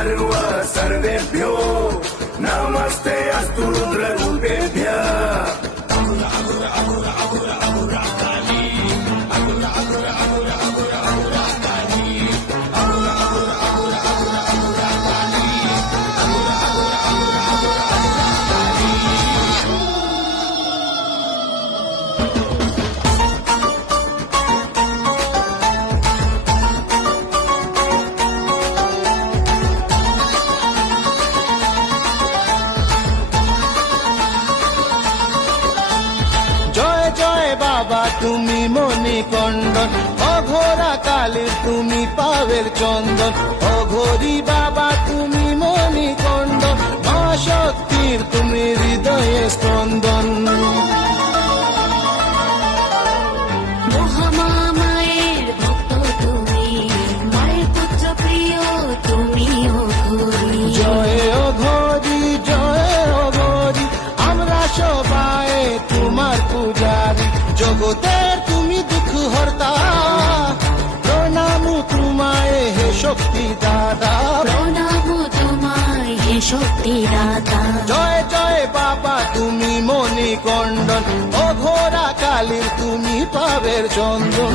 सर्व सर्वेभ्यो नमस्ते अस्तु रुद्ररूपेभ्यः। বাবা তুমি মণিকণ্ডন, অঘোরা কালীর তুমি পাবের চন্দন। অঘোরী বাবা তুমি মণিকণ্ডন, মা শক্তির তুমি হৃদয়ে স্পন্দন। মহামায়ের ভক্ত তুমি, মায়ের পুত্র প্রিয় তুমি অঘোরী। জয় অঘোরী জয় অঘোরী, আমরা সবাই তোমার পূজারী। জগতের তুমি দুঃখ হর্তা, প্রণাম তোমায় হে শক্তি দাদা। প্রণাম তোমায় হে শক্তি দাতা। জয় জয় বাবা তুমি মণিকণ্ডন, অঘোরা কালীর তুমি পাবের চন্দন।